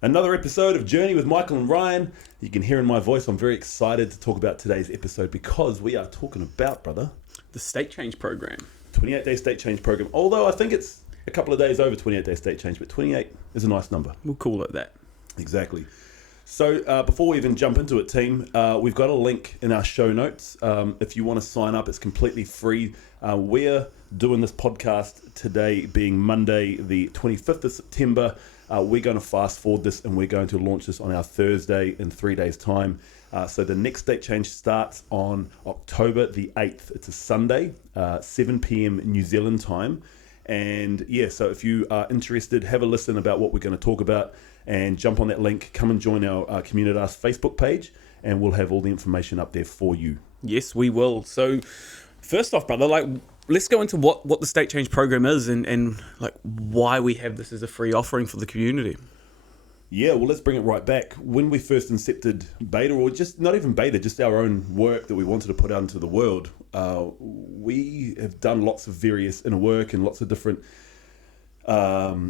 Another episode of Journey with Michael and Ryan. You can hear in my voice, I'm very excited to talk about today's episode because we are talking about, brother, the state change program. 28-day state change program. Although I think it's a couple of days over 28-day state change, but 28 is a nice number. We'll call it that. Exactly. So before we even jump into it, team, we've got a link in our show notes. If you want to sign up, it's completely free. We're doing this podcast today being Monday, the 25th of September. We're going to fast forward this and we're going to launch this on our Thursday in 3 days' time. So the next state change starts on October the 8th. It's a Sunday, 7 p.m. New Zealand time. And yeah, so if you are interested, have a listen about what we're going to talk about and jump on that link. Come and join our Communitas Facebook page and we'll have all the information up there for you. Yes, we will. So first off, brother, let's go into what the state change program is and why we have this as a free offering for the community. Yeah, well, let's bring it right back. When we first incepted Beta, or just not even Beta, just our own work that we wanted to put out into the world, we have done lots of various inner work and lots of different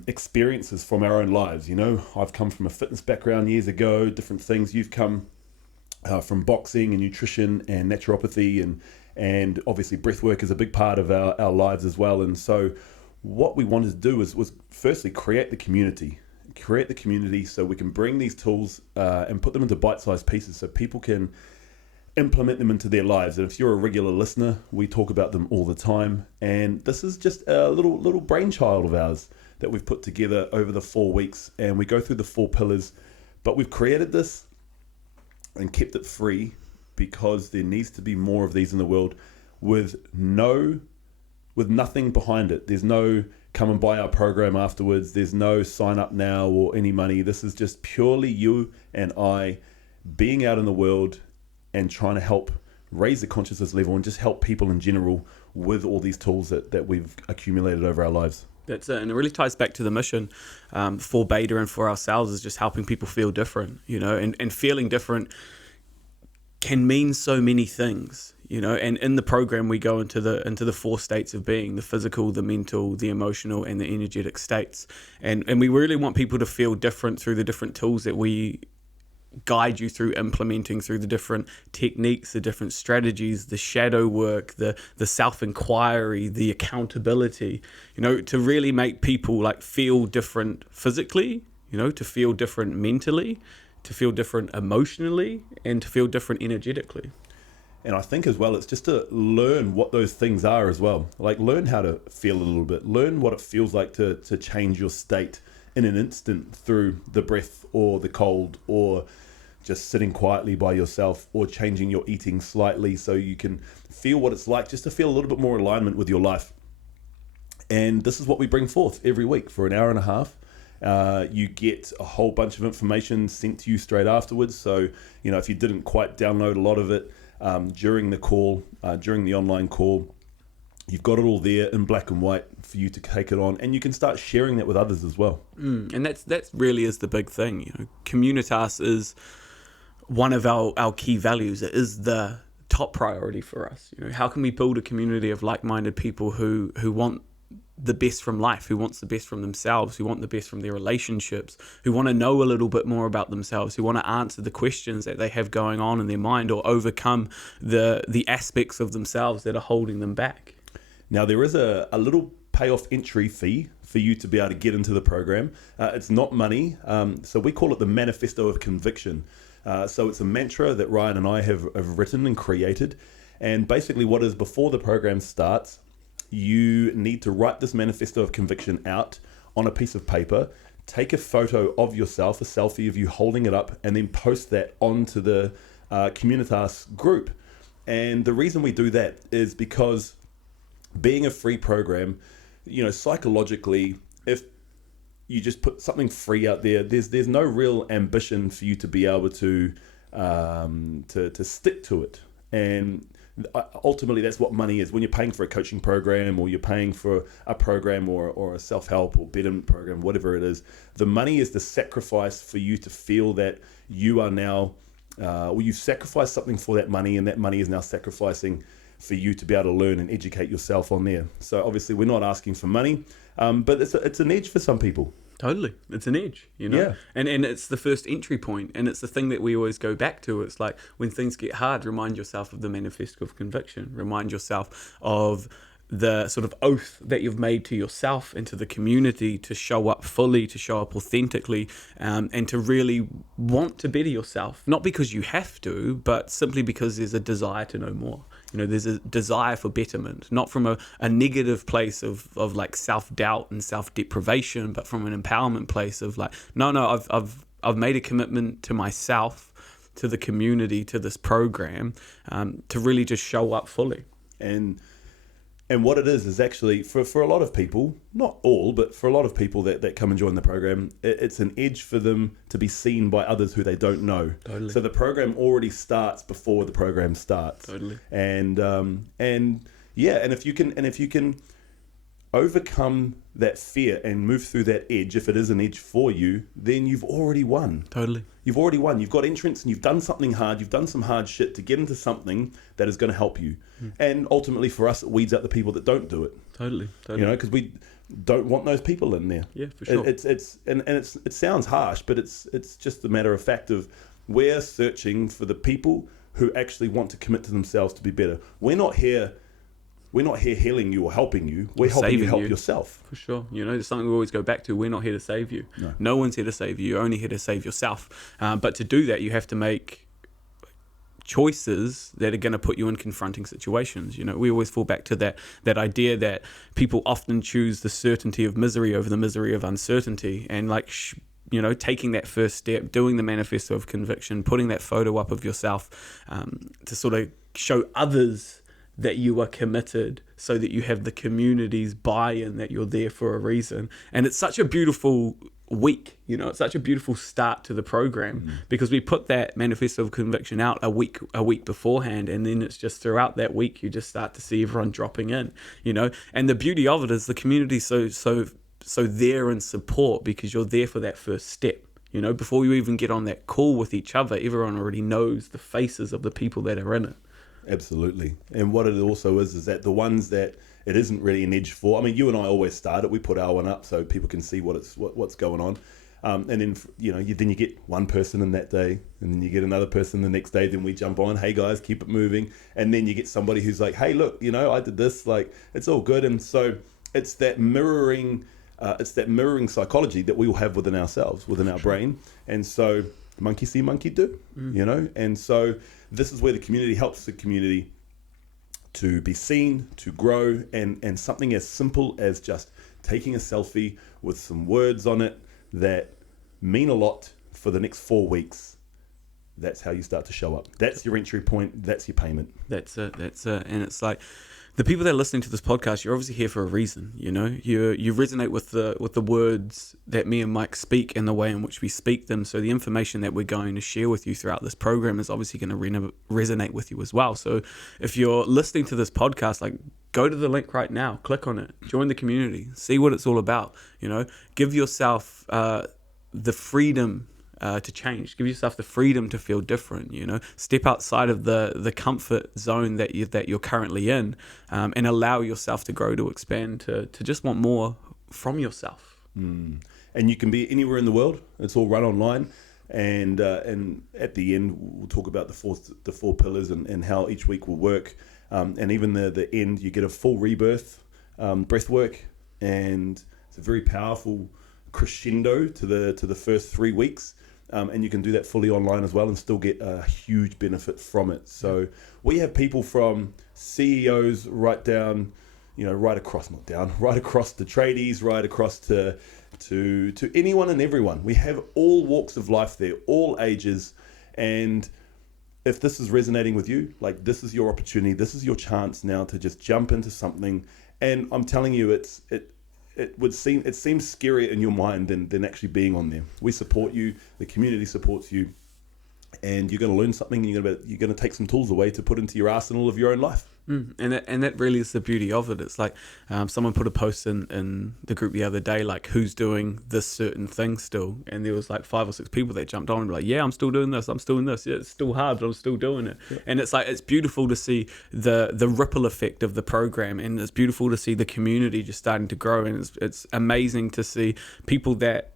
experiences from our own lives. You know, I've come from a fitness background years ago, different things. You've come from boxing and nutrition and naturopathy and obviously breath work is a big part of our lives as well. And so what we wanted to do was firstly create the community so we can bring these tools and put them into bite-sized pieces so people can implement them into their lives. And if you're a regular listener, we talk about them all the time. And this is just a little brainchild of ours that we've put together over the 4 weeks. And we go through the 4 pillars, but we've created this and kept it free because there needs to be more of these in the world with nothing behind it. There's no come and buy our program afterwards. There's no sign up now or any money. This is just purely you and I being out in the world and trying to help raise the consciousness level and just help people in general with all these tools that we've accumulated over our lives. That's it. And it really ties back to the mission for Beta and for ourselves is just helping people feel different, you know, and feeling different can mean so many things, you know, and in the program we go into the 4 states of being: the physical, the mental, the emotional, and the energetic states. And we really want people to feel different through the different tools that we guide you through implementing, through the different techniques, the different strategies, the shadow work, the self-inquiry, the accountability, you know, to really make people feel different physically, you know, to feel different mentally, to feel different emotionally, and to feel different energetically. And I think as well, it's just to learn what those things are as well. Learn how to feel a little bit. Learn what it feels like to change your state in an instant through the breath or the cold or just sitting quietly by yourself or changing your eating slightly so you can feel what it's like just to feel a little bit more alignment with your life. And this is what we bring forth every week for an hour and a half. You get a whole bunch of information sent to you straight afterwards. So, you know, if you didn't quite download a lot of it during the call, during the online call, you've got it all there in black and white for you to take it on, and you can start sharing that with others as well. And that really is the big thing. You know, Communitas is one of our key values. It is the top priority for us. You know, how can we build a community of like-minded people who want the best from life, who wants the best from themselves, who want the best from their relationships, who want to know a little bit more about themselves, who want to answer the questions that they have going on in their mind or overcome the aspects of themselves that are holding them back. Now, there is a little payoff entry fee for you to be able to get into the program. It's not money, so we call it the Manifesto of Conviction. So it's a mantra that Ryan and I have written and created. And basically what is before the program starts, you need to write this Manifesto of Conviction out on a piece of paper, take a photo of yourself, a selfie of you holding it up, and then post that onto the Communitas group. And the reason we do that is because being a free program, you know, psychologically, if you just put something free out there, there's no real ambition for you to be able to stick to it. And ultimately, that's what money is. When you're paying for a coaching program or you're paying for a program or a self-help or betterment program, whatever it is, the money is the sacrifice for you to feel that you are now, you've sacrificed something for that money, and that money is now sacrificing for you to be able to learn and educate yourself on there. So obviously we're not asking for money, but it's an edge for some people. Totally. It's an edge, you know? Yeah. And it's the first entry point, and it's the thing that we always go back to. It's like when things get hard, remind yourself of the manifesto of conviction. Remind yourself of the sort of oath that you've made to yourself and to the community to show up fully, to show up authentically, and to really want to better yourself. Not because you have to, but simply because there's a desire to know more. You know, there's a desire for betterment, not from a negative place of like self-doubt and self-deprivation, but from an empowerment place of like, no, I've made a commitment to myself, to the community, to this program, to really just show up fully. And what it is actually, for a lot of people, not all, but for a lot of people that come and join the program, it's an edge for them to be seen by others who they don't know. Totally. So the program already starts before the program starts. Totally. And if you can overcome that fear and move through that edge, if it is an edge for you, then you've already won. Totally. You've already won. You've got entrance and you've done something hard. You've done some hard shit to get into something that is going to help you. And ultimately for us, it weeds out the people that don't do it. Totally. You know, because we don't want those people in there. Yeah, for sure. It sounds harsh, but it's just a matter of fact of we're searching for the people who actually want to commit to themselves to be better. We're not here healing you or helping you. We're helping you help yourself. For sure. You know, it's something we always go back to. We're not here to save you. No one's here to save you. You're only here to save yourself. But to do that, you have to make choices that are going to put you in confronting situations. You know, we always fall back to that idea that people often choose the certainty of misery over the misery of uncertainty. And like, you know, taking that first step, doing the manifesto of conviction, putting that photo up of yourself to sort of show others that you are committed, so that you have the community's buy-in that you're there for a reason. And it's such a beautiful week, you know, it's such a beautiful start to the program because we put that manifesto of conviction out a week beforehand, and then it's just throughout that week you just start to see everyone dropping in, you know. And the beauty of it is the community so there in support because you're there for that first step. You know, before you even get on that call with each other, everyone already knows the faces of the people that are in it. Absolutely. And what it also is that the ones that it isn't really an edge for, I mean, you and I always start it. We put our one up so people can see what's going on. And then, you know, then you get one person in that day, and then you get another person the next day. Then we jump on, hey guys, keep it moving. And then you get somebody who's like, hey, look, you know, I did this, like, it's all good. And so it's that mirroring psychology that we all have within ourselves, within our brain. And so monkey see, monkey do, you know? And so this is where the community helps the community to be seen, to grow, and something as simple as just taking a selfie with some words on it that mean a lot for the next 4 weeks. That's how you start to show up. That's your entry point. That's your payment. That's it. And it's like, the people that are listening to this podcast, you're obviously here for a reason. You know, you resonate with the words that me and Mike speak and the way in which we speak them. So the information that we're going to share with you throughout this program is obviously going to resonate with you as well. So if you're listening to this podcast, like, go to the link right now, click on it, join the community, see what it's all about. You know, give yourself the freedom to change. Give yourself the freedom to feel different. You know, step outside of the comfort zone that you're currently in, and allow yourself to grow, to expand, to just want more from yourself. And you can be anywhere in the world. It's all run online, and at the end we'll talk about the four pillars and how each week will work. And even the end, you get a full rebirth, breath work, and it's a very powerful crescendo to the first 3 weeks. And you can do that fully online as well and still get a huge benefit from it. So we have people from CEOs right across the tradies, right across to anyone and everyone. We have all walks of life there, all ages. And if this is resonating with you, like, this is your opportunity, this is your chance now to just jump into something. And I'm telling you, it seems scarier in your mind than actually being on there. We support you, the community supports you, and you're going to learn something, and you're going to take some tools away to put into your arsenal of your own life. And that really is the beauty of it. It's like someone put a post in the group the other day, like, who's doing this certain thing still? And there was like 5 or 6 people that jumped on and were like, yeah, I'm still doing this. I'm still doing this. Yeah, it's still hard, but I'm still doing it. Yeah. And it's like, it's beautiful to see the ripple effect of the program. And it's beautiful to see the community just starting to grow. And it's amazing to see people that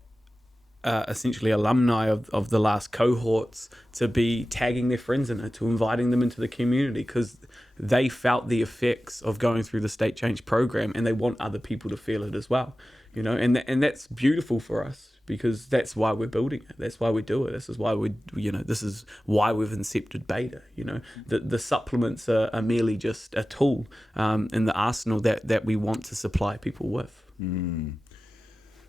essentially alumni of the last cohorts to be tagging their friends in it, to inviting them into the community, because they felt the effects of going through the state change program, and they want other people to feel it as well, you know. And that's beautiful for us, because that's why we're building it. That's why we do it. This is why this is why we've incepted beta. You know, the supplements are merely just a tool in the arsenal that we want to supply people with.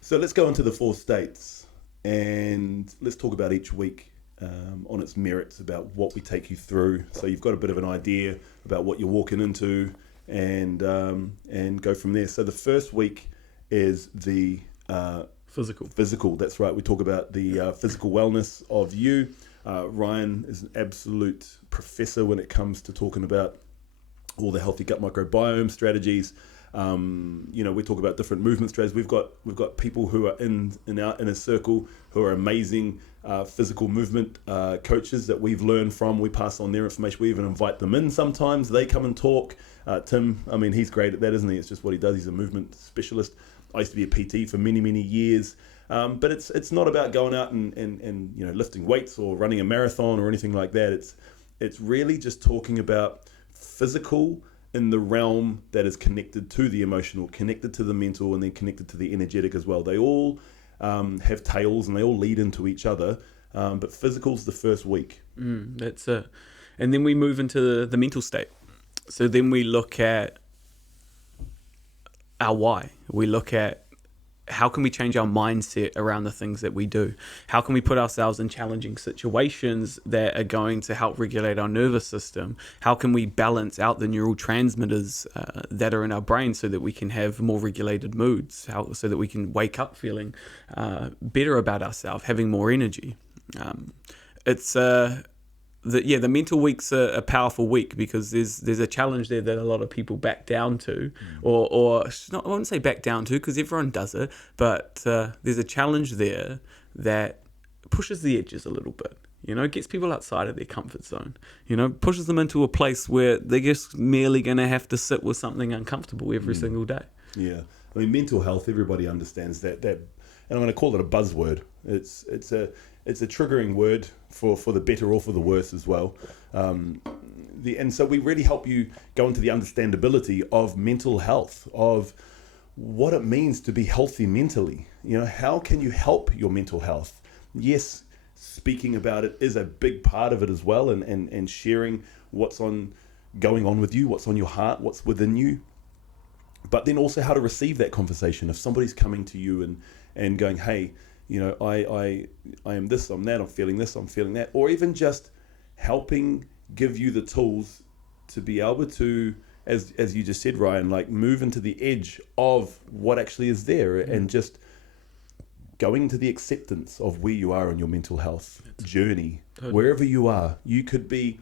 So let's go into the 4 states. And let's talk about each week on its merits, about what we take you through. So you've got a bit of an idea about what you're walking into, and go from there. So the first week is the physical. That's right. We talk about the physical wellness of you. Ryan is an absolute professor when it comes to talking about all the healthy gut microbiome strategies. We talk about different movement strategies. We've got people who are in a circle who are amazing physical movement coaches that we've learned from. We pass on their information. We even invite them in sometimes. They come and talk. Tim, I mean, he's great at that, isn't he? It's just what he does. He's a movement specialist. I used to be a PT for many, many years. But it's not about going out and lifting weights or running a marathon or anything like that. It's really just talking about physical in the realm that is connected to the emotional, connected to the mental, and then connected to the energetic as well. They all have tails and they all lead into each other, but physical's the first week. That's it. And then we move into the mental state. So then we look at our why. We look at how can we change our mindset around the things that we do? How can we put ourselves in challenging situations that are going to help regulate our nervous system? How can we balance out the neurotransmitters that are in our brain so that we can have more regulated moods? So that we can wake up feeling better about ourselves, having more energy. The mental week's a powerful week, because there's a challenge there that a lot of people back down to, or not, I wouldn't say back down to, because everyone does it, but there's a challenge there that pushes the edges a little bit, gets people outside of their comfort zone, pushes them into a place where they're just merely going to have to sit with something uncomfortable every single day. Yeah, I mean, mental health, everybody understands that, and I'm going to call it a buzzword. It's a triggering word for the better or for the worse as well. And so we really help you go into the understandability of mental health, of what it means to be healthy mentally. How can you help your mental health? Yes, speaking about it is a big part of it as well, and sharing what's going on with you, what's on your heart, what's within you. But then also how to receive that conversation. If somebody's coming to you and going, hey, I am this, I'm that, I'm feeling this, I'm feeling that, or even just helping give you the tools to be able to, as you just said, Ryan, like move into the edge of what actually is there, and just going to the acceptance of where you are in your mental health journey, wherever you are. You could be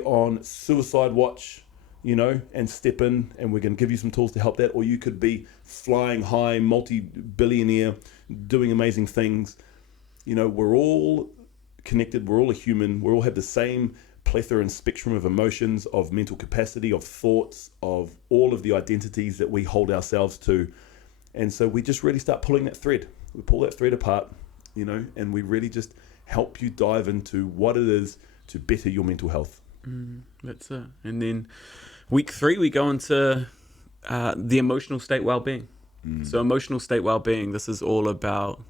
on suicide watch, and step in, and we're going to give you some tools to help that. Or you could be flying high, multi-billionaire, doing amazing things. We're all connected. We're all a human. We all have the same plethora and spectrum of emotions, of mental capacity, of thoughts, of all of the identities that we hold ourselves to. And so we just really start pulling that thread. We pull that thread apart, and we really just help you dive into what it is to better your mental health. That's it. And then week 3, we go into the emotional state well-being. So emotional state well-being, this is all about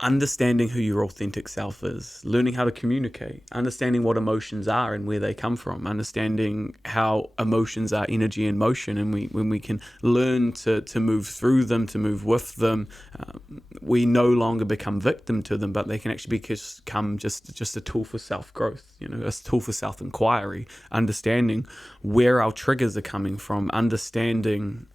understanding who your authentic self is, learning how to communicate, understanding what emotions are and where they come from, understanding how emotions are energy in motion, and when we can learn to move through them, to move with them, we no longer become victim to them, but they can actually become just a tool for self-growth, a tool for self-inquiry, understanding where our triggers are coming from, understanding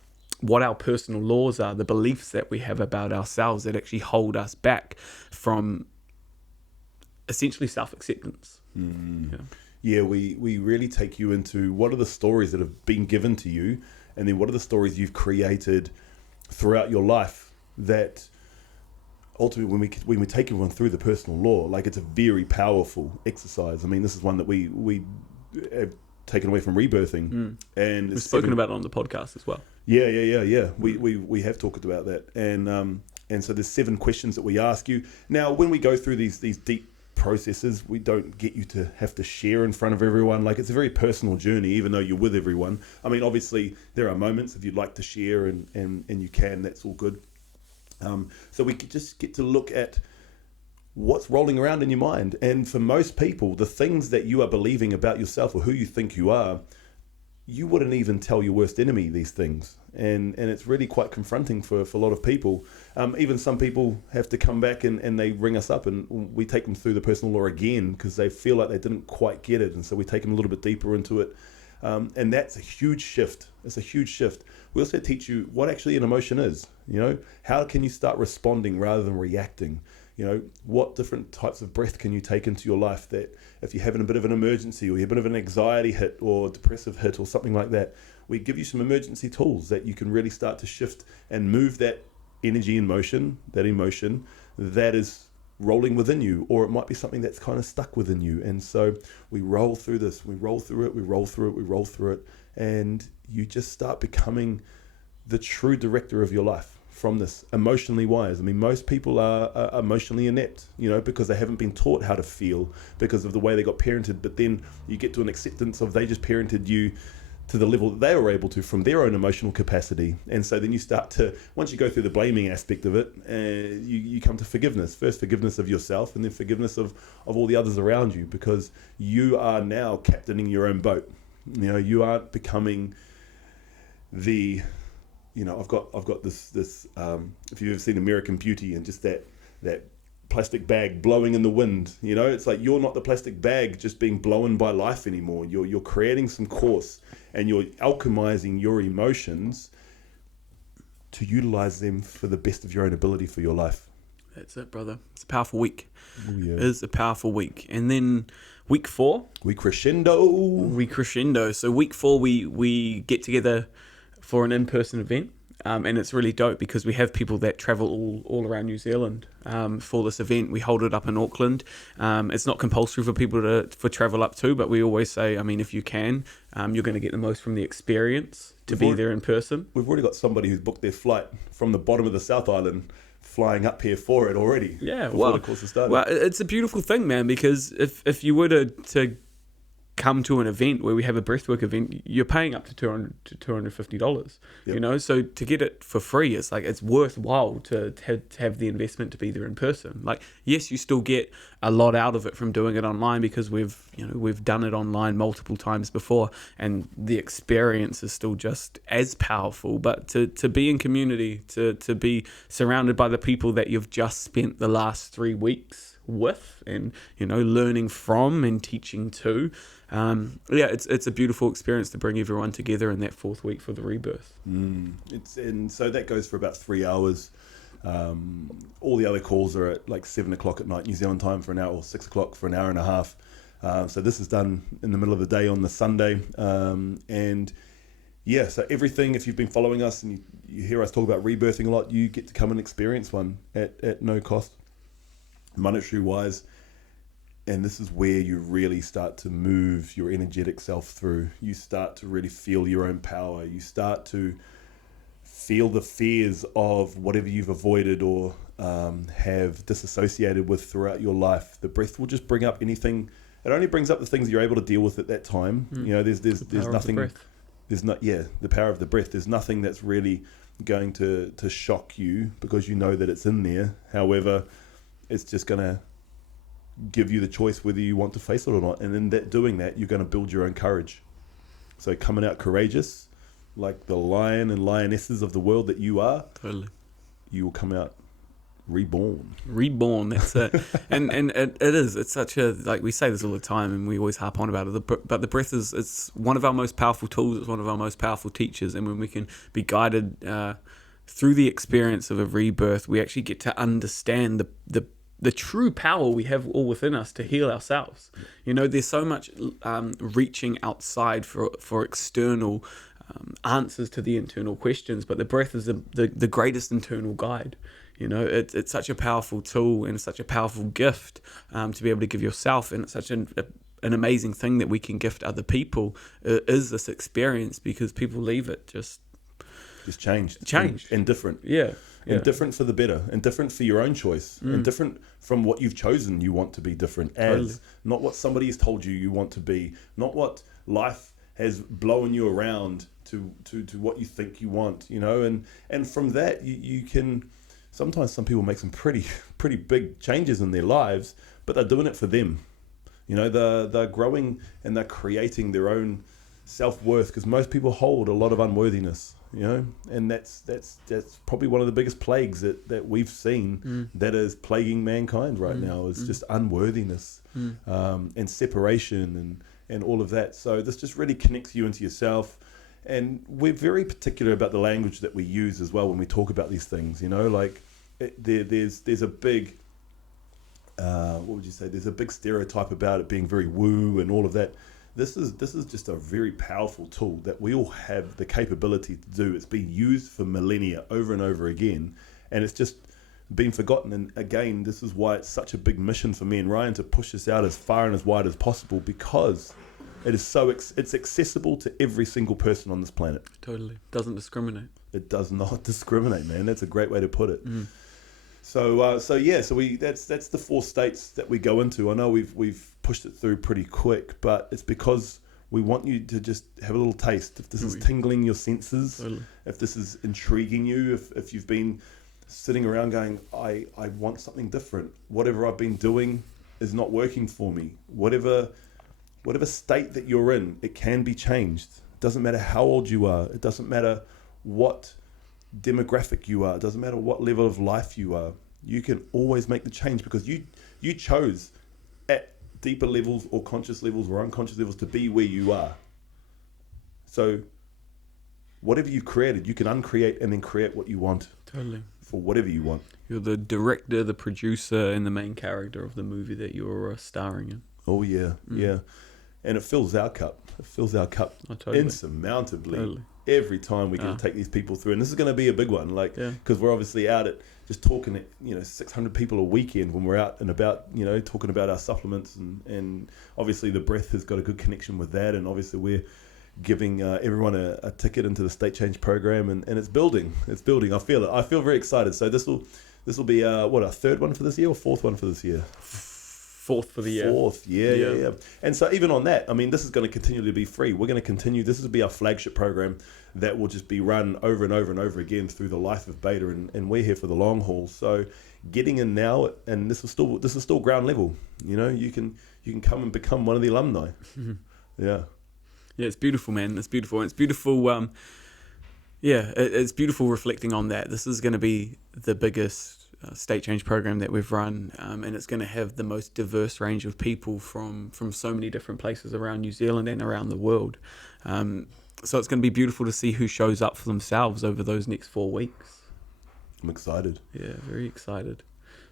what our personal laws are, the beliefs that we have about ourselves that actually hold us back from essentially self-acceptance. we really take you into what are the stories that have been given to you, and then what are the stories you've created throughout your life that ultimately when we take everyone through the personal law, like it's a very powerful exercise. I mean, this is one that we have taken away from rebirthing, and We've spoken about it on the podcast as well. Yeah. We have talked about that, and so there's 7 questions that we ask you. Now, when we go through these deep processes, we don't get you to have to share in front of everyone. Like, it's a very personal journey, even though you're with everyone. I mean, obviously there are moments if you'd like to share, and you can. That's all good. So we could just get to look at what's rolling around in your mind. And for most people, the things that you are believing about yourself or who you think you are, you wouldn't even tell your worst enemy these things. And it's really quite confronting for a lot of people. Even some people have to come back and they ring us up, and we take them through the personal law again because they feel like they didn't quite get it. And so we take them a little bit deeper into it. And that's a huge shift. It's a huge shift. We also teach you what actually an emotion is. You know, how can you start responding rather than reacting? You know, what different types of breath can you take into your life that if you're having a bit of an emergency or you're a bit of an anxiety hit or depressive hit or something like that, we give you some emergency tools that you can really start to shift and move that energy in motion, that emotion that is rolling within you, or it might be something that's kind of stuck within you. And so we roll through this, we roll through it, we roll through it, we roll through it, and you just start becoming the true director of your life from this, emotionally wise. I mean, most people are emotionally inept, you know, because they haven't been taught how to feel because of the way they got parented. But then you get to an acceptance of they just parented you to the level that they were able to from their own emotional capacity. And so then you start to, once you go through the blaming aspect of it, you come to forgiveness. First, forgiveness of yourself, and then forgiveness of all the others around you, because you are now captaining your own boat. You know, you aren't becoming the, you know, I've got this if you've ever seen American Beauty and just that plastic bag blowing in the wind, you know, it's like you're not the plastic bag just being blown by life anymore. You're creating some course, and you're alchemizing your emotions to utilize them for the best of your own ability for your life. That's it, brother. It's a powerful week. Oh, yeah. It is a powerful week. And then week 4, we crescendo. So week 4, we get together for an in-person event. And it's really dope because we have people that travel all around New Zealand for this event. We hold it up in Auckland. It's not compulsory for people to travel up to, but we always say, I mean, if you can, you're going to get the most from the experience to be there in person. We've already got somebody who's booked their flight from the bottom of the South Island flying up here for it already. Yeah, before the course has started. Well, it's a beautiful thing, man, because if you were to come to an event where we have a breathwork event, you're paying up to $250, you know, so to get it for free, it's like, it's worthwhile to have the investment to be there in person. Like, yes, you still get a lot out of it from doing it online because we've done it online multiple times before, and the experience is still just as powerful. But to be in community, to be surrounded by the people that you've just spent the last 3 weeks with, and, you know, learning from and teaching to, it's a beautiful experience to bring everyone together in that 4th week for the rebirth. And so that goes for about 3 hours. All the other calls are at like 7 o'clock at night New Zealand time for an hour, or 6 o'clock for an hour and a half. So this is done in the middle of the day on the Sunday. So everything, if you've been following us and you hear us talk about rebirthing a lot, you get to come and experience one at no cost, monetary wise. And this is where you really start to move your energetic self through. You start to really feel your own power. You start to feel the fears of whatever you've avoided or have disassociated with throughout your life. The breath will just bring up anything. It only brings up the things you're able to deal with at that time. You know, there's nothing. The power of the breath. There's nothing that's really going to shock you because you know that it's in there. However, it's just going to give you the choice whether you want to face it or not. And in doing that, you're going to build your own courage. So coming out courageous, like the lion and lionesses of the world that you are, totally, you will come out reborn. That's it. and it is, it's such a, like, we say this all the time and we always harp on about it, but the breath it's one of our most powerful tools. It's one of our most powerful teachers. And when we can be guided through the experience of a rebirth, we actually get to understand the the true power we have all within us to heal ourselves. You know, there's so much reaching outside for external answers to the internal questions, but the breath is the greatest internal guide. You know, it's such a powerful tool and such a powerful gift to be able to give yourself, and it's such an amazing thing that we can gift other people, is this experience, because people leave it just changed and different. And different for the better, and different for your own choice, and different from what you've chosen you want to be different as. Totally. Not what somebody has told you want to be, not what life has blown you around to what you think you want, you know, and from that you can, sometimes some people make some pretty big changes in their lives, but they're doing it for them. You know, they're growing and they're creating their own self-worth, because most people hold a lot of unworthiness, you know, and that's probably one of the biggest plagues that we've seen that is plaguing mankind right now, is just unworthiness and separation and all of that. So this just really connects you into yourself, and we're very particular about the language that we use as well when we talk about these things, you know, like there's a big what would you say, there's a big stereotype about it being very woo and all of that. This is just a very powerful tool that we all have the capability to do. It's been used for millennia over and over again, and it's just been forgotten. And again, this is why it's such a big mission for me and Ryan to push this out as far and as wide as possible, because it is it's accessible to every single person on this planet. Totally. Doesn't discriminate. It does not discriminate, man. That's a great way to put it. So that's the 4 states that we go into. I know we've pushed it through pretty quick, but it's because we want you to just have a little taste. If this is tingling your senses, if this is intriguing you, if you've been sitting around going, I want something different. Whatever I've been doing is not working for me. Whatever state that you're in, it can be changed. It doesn't matter how old you are. It doesn't matter what demographic you are. It doesn't matter what level of life you are. You can always make the change, because you chose at deeper levels or conscious levels or unconscious levels to be where you are. So whatever you've created, you can uncreate and then create what you want. Totally. For whatever you want. You're the director, the producer, and the main character of the movie that you're starring in. Oh yeah, yeah. And it fills our cup. It fills our cup insurmountably. Every time we get to take these people through. And this is going to be a big one, like, because we're obviously out at just talking at 600 people a weekend when we're out and about, talking about our supplements, and obviously the breath has got a good connection with that, and obviously we're giving everyone a ticket into the State Change program, and it's building. I feel it. I feel very excited. So this will be our 3rd one for this year or 4th one for this year? 4th for the year. 4th, yeah. And so even on that, I mean, this is going to continue to be free. We're going to continue. This will be our flagship program that will just be run over and over and over again through the life of Beta, and we're here for the long haul. So getting in now, and this is still ground level. You can come and become one of the alumni. Yeah, it's beautiful, man. It's beautiful. It's beautiful. It's beautiful reflecting on that. This is going to be the biggest state change program that we've run, and it's going to have the most diverse range of people from so many different places around New Zealand and around the world. So it's going to be beautiful to see who shows up for themselves over those next 4 weeks. I'm excited. Yeah, very excited.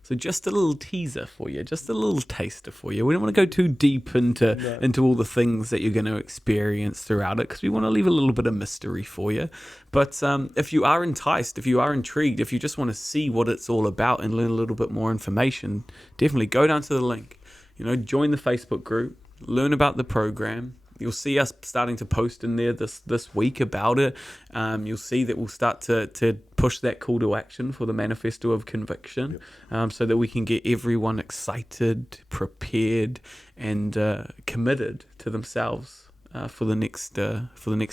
So just a little teaser for you, just a little taster for you. We don't want to go too deep into all the things that you're going to experience throughout it, because we want to leave a little bit of mystery for you. But if you are enticed, if you are intrigued, if you just want to see what it's all about and learn a little bit more information, definitely go down to the link. Join the Facebook group, learn about the program. You'll see us starting to post in there this week about it. You'll see that we'll start to push that call to action for the manifesto of conviction, so that we can get everyone excited, prepared, and committed to themselves for the next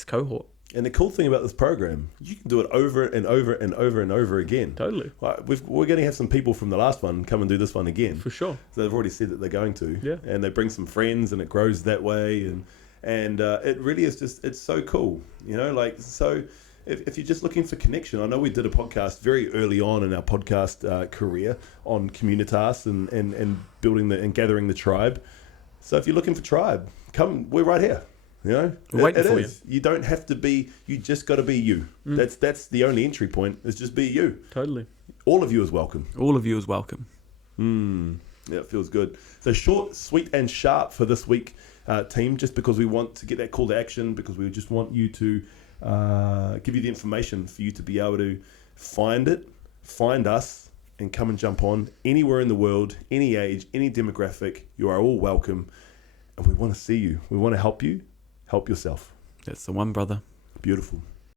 cohort. And the cool thing about this program, you can do it over and over and over and over again. Totally. We're going to have some people from the last one come and do this one again. For sure. So they've already said that they're going to. Yeah. And they bring some friends, and it grows that way. And it really is it's so cool. So if you're just looking for connection, I know we did a podcast very early on in our podcast career on communitas and building and gathering the tribe. So if you're looking for tribe, come, we're right here. We're waiting for you. You don't have to be, you just got to be you. That's the only entry point, is just be you. Totally. All of you is welcome. All of you is welcome. Yeah, it feels good. So short, sweet, and sharp for this week, team, just because we want to get that call to action, because we just want you to give you the information for you to be able to find us, and come and jump on anywhere in the world, any age, any demographic. You are all welcome, and we want to see you. We want to help you. Help yourself. That's the one, brother. Beautiful.